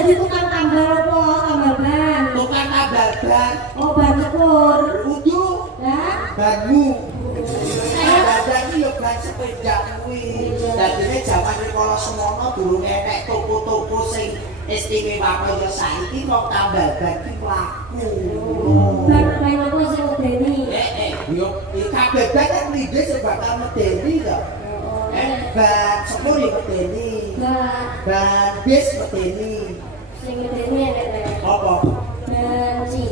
jadi tukang tambal apa? Tambal ban. Tukang tambal ban. Oh, ban cukur. Kudu. Lah, Banmu. saya Ada iki yo ban sepeda kuwi. Dadine jaman rikala semono durung enek toko-toko sing istimewa kaya saiki wong tambal ban ki laku. ban kayak apa sih medeni? Yo kabeh ban kan lindhe sing bakal medeni to. Ban sepur yo medeni. Ban bis medeni. Sing medeni enek Apa? benci.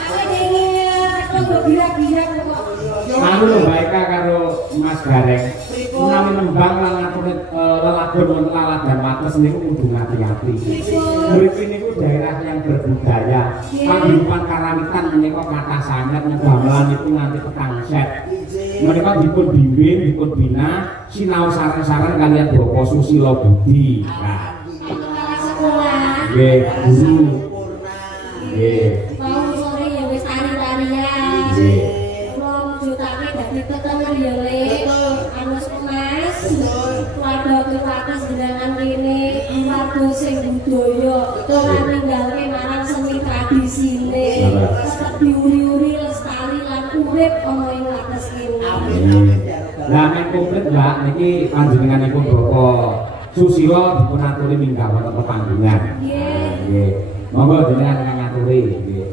Aku dingin, aku birak-birak kok. Anu lho Mbak Eka karo Mas Gareng. Menawi nembang lan ngatur lelagon wonten lalat dan wates niku kudu ngati-ati. Mriki niku daerah yang berbudaya. Paguyuban karawitan menika kathah sanget gamelan niku nganti petang set. Menika dipun bimbing, dipun bina, sinau sareng-sareng kalian Bapak Susilo Budi. Nah, Sekolah. nggih, guru. Nggih. Mau sore ya wis tari-tarian. Nggih. Kula mujudake dadi tetemen ya Le. Anu Mas. Keluarga kepates jenengan kene keluarga sing budaya. Ora ninggalke marang seni tradisine. Tetep diuri-uri lestari lan urip ana ing wates kene. Lah men komplit Mbak niki panjenenganipun Bapak Susilo dipun aturi minggah wonten pepanggungan. Nggih. Nggih. Monggo jenengan ngaturi nggih.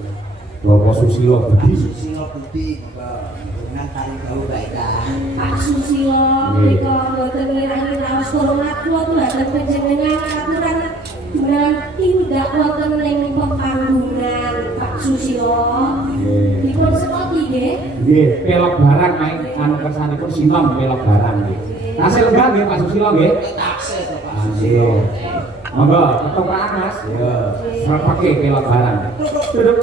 Bapak Susilo Budi. Susilo Budi dengan tari bau baik. Pak Susilo menika mboten ngira-ngira raos hormat kula dhumateng panjenengan aturan dengan tindak wonten ing pepanggungan Pak Susilo. Dipun sekoti nggih. Nggih, pelok barang main anu kersanipun sinom pelok barang nggih. Tasih lenggah nggih Pak Susilo nggih. Taksih to Pak Nggih. Monggo ketoprak Mas. Ya, serpake pelok barang. Duduk.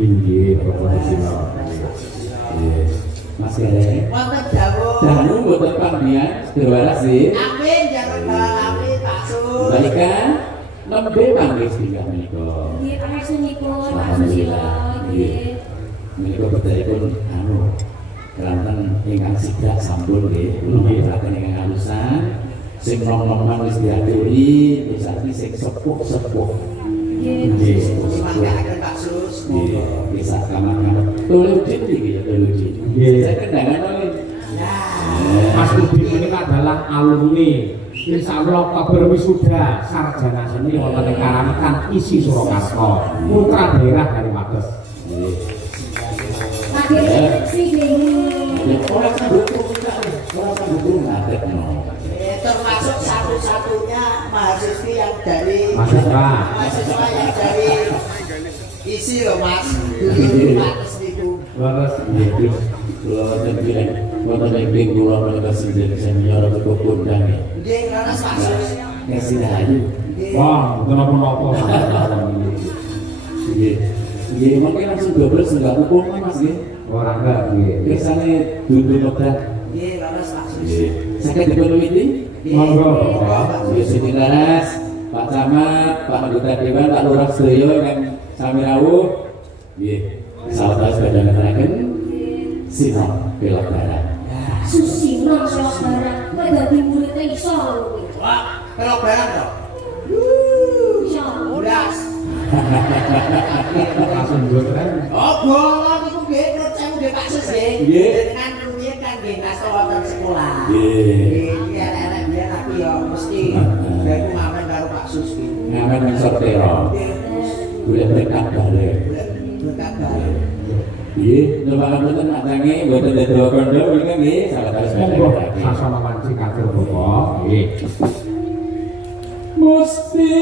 Inggih Bapak Susilo. Mas Gareng. wonten dawuh. Danu mboten panggihan sedaya waras nggih. Amin jangan amin Pak Sus. Balika nembe panggih sedaya menika. Nggih panjenenganipun Pak Susilo. Alhamdulillah. Nggih. Menika bedhaipun anu kelantan ingkang sidak sampun nggih. Kula nggih ingkang halusan sing nom-noman wis diaturi, terus ati sing sepuh-sepuh. Nggih. Manggaken Pak Sus. Nggih, bisa kamar-kamar. Tuludin iki ya tuludin. Nggih. Saya kendangan oleh Mas Budi menika adalah alumni Insya Allah kabar wisuda sarjana seni wonten ing Karawitan isi Surakarta, putra daerah dari Wates. Akhirnya sih nggih. Orang sambut ngadeg no. Termasuk satu-satunya mahasiswi yang dari Mahasiswa yang dari isi loh Mas. Dulu Wates niku. Wates nggih. Kula wonten pirang wonten ing kula menika sinten senior kok kondang. Nggih, karena Pak Sus. Kasih ayu. Wah, mboten napa-napa. Nggih. Nggih, mungkin langsung double enggak hukum Mas nggih. Ora enggak nggih. Biasane dundun obat. Nggih, karena Pak Sus. Nggih. Saged dipunwiti? Monggo Bapak. Nggih, Siti Laras, Pak Camat, Pak Anggota Dewan, Pak Lurah sedaya yang sami rawuh. Nggih. Sahabat sepeda ngeteraken sinau belok barat. Susilo pelok barang, kowe dadi muridnya iso lho kowe. Wah, pelok barang dong. Iso. Ulas. Langsung mboten. Oh, bolong iku nggih menurut saya nggih Pak Sus nggih. Nggih. Dengan rumiyin kan nggih ngasta wonten sekolah. Nggih. Nggih, arek-arek biyen tapi ya mesti aku mamen karo Pak Sus ki. Ngamen ngisor tero. Nggih, Boleh berkat balik. berkat bae. Nggih, nyuwun mboten matange mboten dadi kondo menika nggih sahabat sepeda Monggo ngeteraken. sasana wanci katur Bapak. Nggih. Musti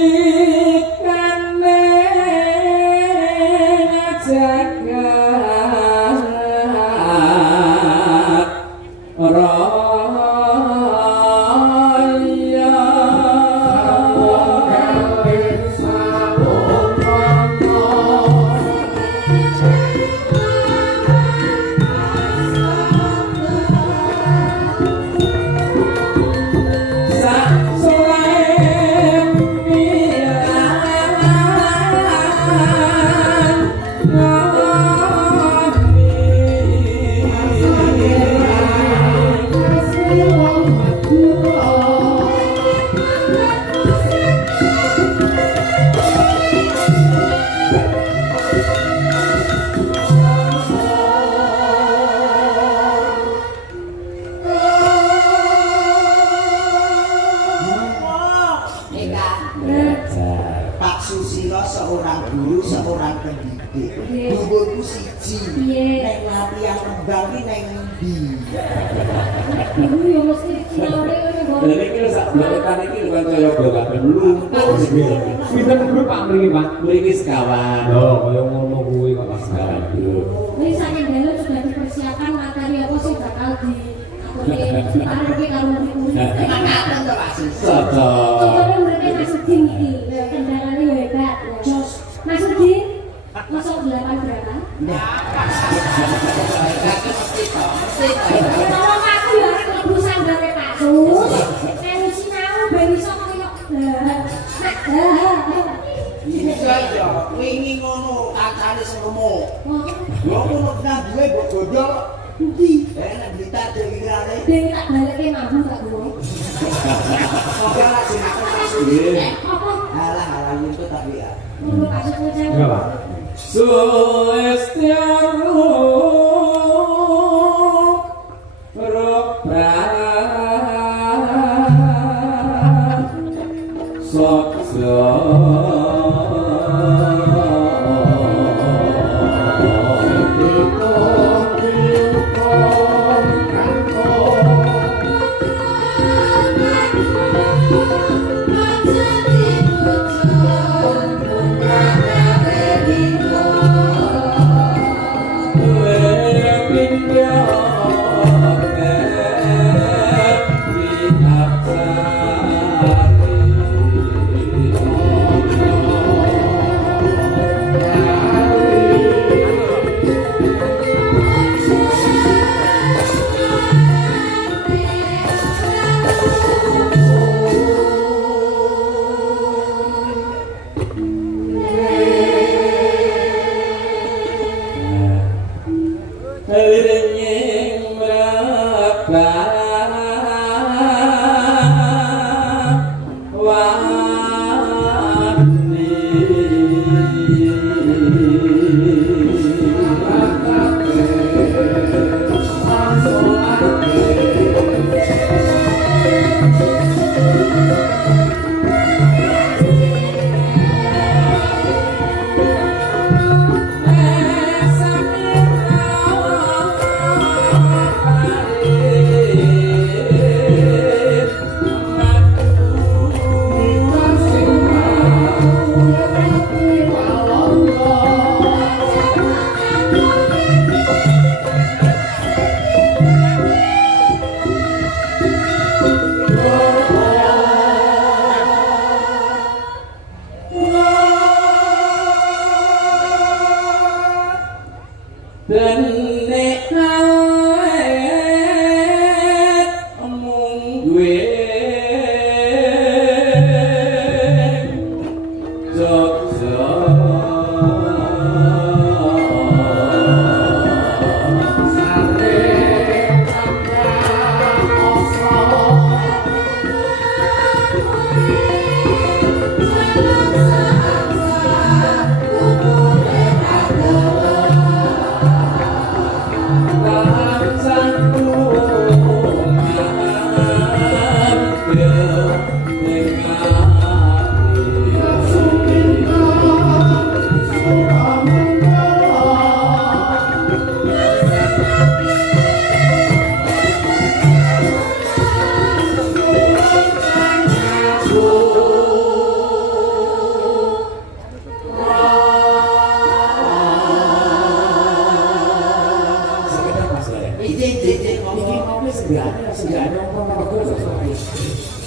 asusila seorang guru, seorang pendidik. Dhuwurku siji. Nek latihan kembang iki ning endi? Ibu yo mesti sinaune ngono. Dan ini kira sak blokan iki bukan kaya blokan lumpuh Sinten guru Pak mriki Pak? mriki sekawan. Lho, kaya ngono kuwi kok Mas Sekawan dulu. Ini saking dalu sudah dipersiapkan materi apa sih bakal di taruh karo murid-murid. Makaten to Pak Sis. Cocok. Contohnya muridnya Mas Udin iki, kendaraannya ya hebat. Jos, Mas Udin, masuk 8 berapa? Kaki mesti to, mesti to. Tolong aku ya arek mlebu sanggare Pak Sus. Melu sinau ben iso koyo Ini kaya wingi ngono kancane sememo. Yo ngono nang duwe mbok godhol endi? Nek Blitar dhewe-dhewe. ben tak baleke mambu tak duwe. Oke lah sing aku masuk. Apa? Halah itu tapi ya. Ngono Pak Sus ngecek. Enggak Pak. Suestiaru Rokra Sokso dan nek awet mung duwe Jogja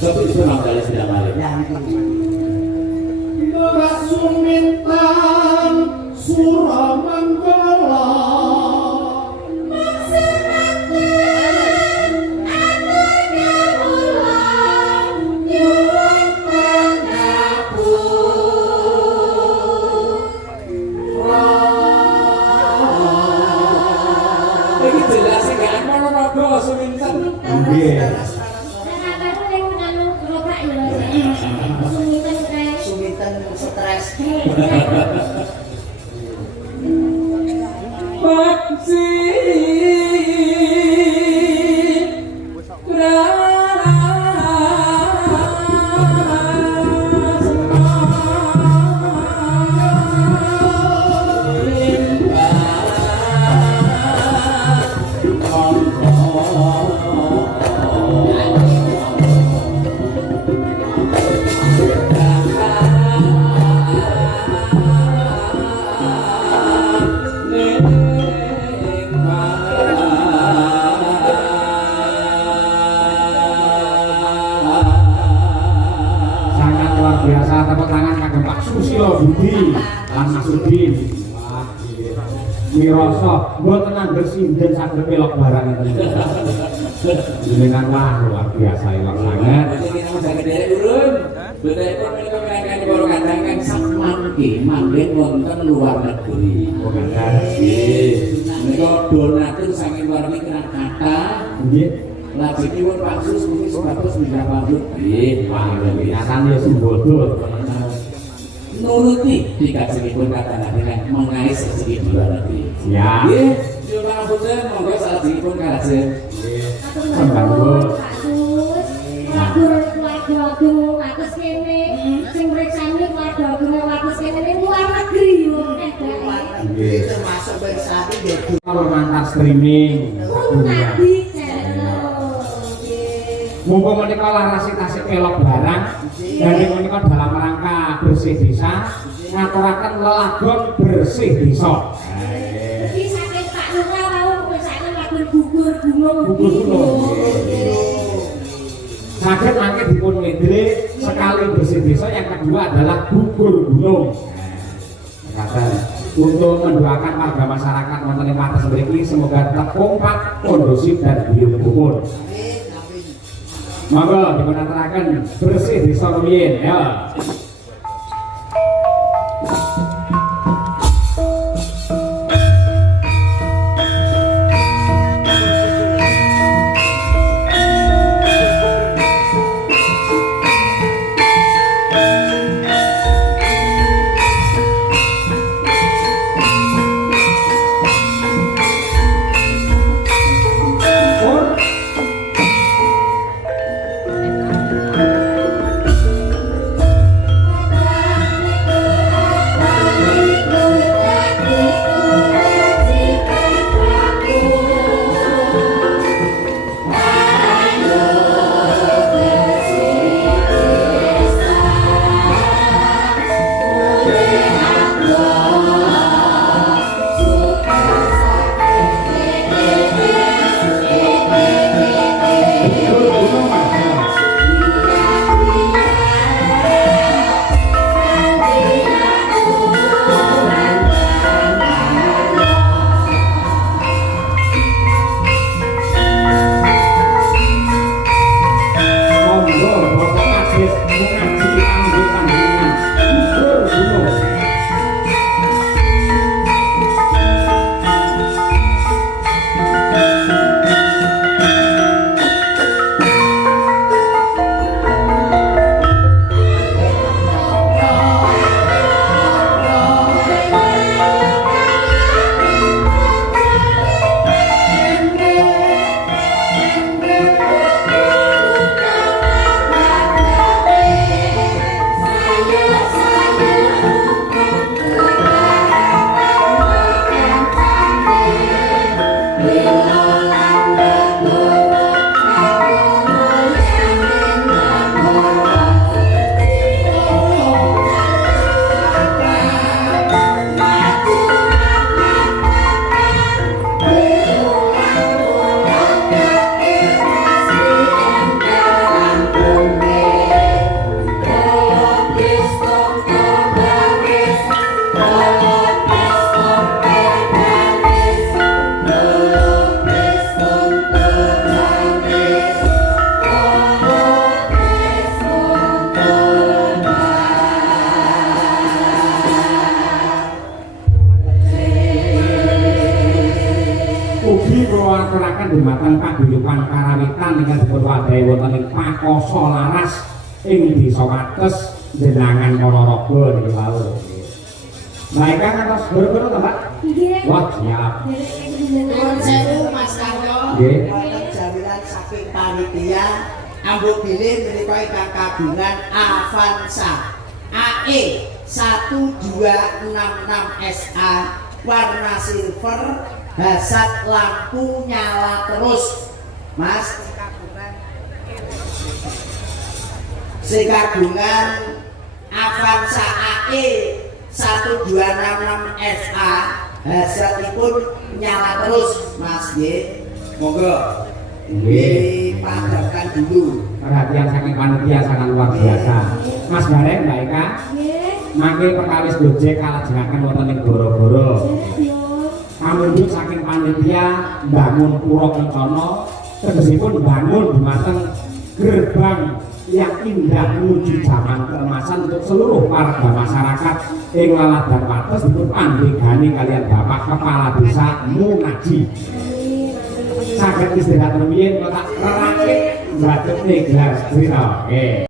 tapi itu enam kali sudah balik. Mbak Sumintan Suramanggala Ini jelas enggak Ponorogo Sumintan. Nggih. Suminten stres. Paksi Silo Budi lan Mas Udin. Wah, mirasa mboten angger sinden saged pelok barang ngeten. Jenengan wah luar biasa elok sanget. Jadi kita jaga derek urun. Betul menika mereka karo kandhang sak mangke manggen wonten luar negeri. Oh, ngeten. Nggih. Menika donatur saking luar negeri kata. Nggih. Lajengipun Pak Sus mungkin sebatas bisa pamit. Nggih, Nyatan ya sembodo. nuruti dikasihipun kata dengan mengais sedikit luar negeri. Ya. Nggih, nyuwun ngapunten monggo salajengipun kalajeng. Sembangku. Keluarga Agung atus kene sing mriksani keluarga Agung atus kene ning luar negeri yo Nggih, termasuk bersatu ya. Kalau mantar streaming. nabi Mumpung menika larasi-tasik pelok barang dan menika dalam rangka bersih desa ngaturaken lelagon bersih desa. iki saking Pak Lurah mau misalnya lagu gugur gunung Gugur gunung. Sakit mangke dipun ngedre sekali bersih desa, yang kedua adalah gugur gunung. Kata untuk mendoakan warga masyarakat wonten ing wates mriki semoga tetap kompak, kondusif dan guyub rukun. Monggo dipun aturaken bersih desa rumiyin ya. Dumateng paguyuban karawitan ingkang dipunwadhahi wonten ing Pakoso Laras ing Desa Wates Jenangan Ponorogo niki wau. Mereka ngantos boro-boro to, Pak? nggih Wah, siap. Nuwun sewu Mas Karyo. Nggih. Wonten jaminan saking panitia ambut bilih menika ingkang kagungan Avanza AE 1266 SA warna silver, hasad lampu nyala terus. Mas sing kagungan Avanza AE 1266 SA hasatipun nyala terus Mas nggih. Monggo nggih padamkan dulu. Perhatian saking panitia sangat luar biasa. Mas Gareng, Mbak Eka. nggih mangke perkawis Gojek kalajengaken wonten ing Goro-goro. Kamundhut saking panitia bangun pura kencana tegesipun bangun dumateng gerbang yang indah menuju zaman keemasan untuk seluruh warga masyarakat ing Laladan Wates dipun pandhegani kalian Bapak Kepala Desa Munaji. Saged istirahat rumiyin kok tak rerake njajut gelar sedina.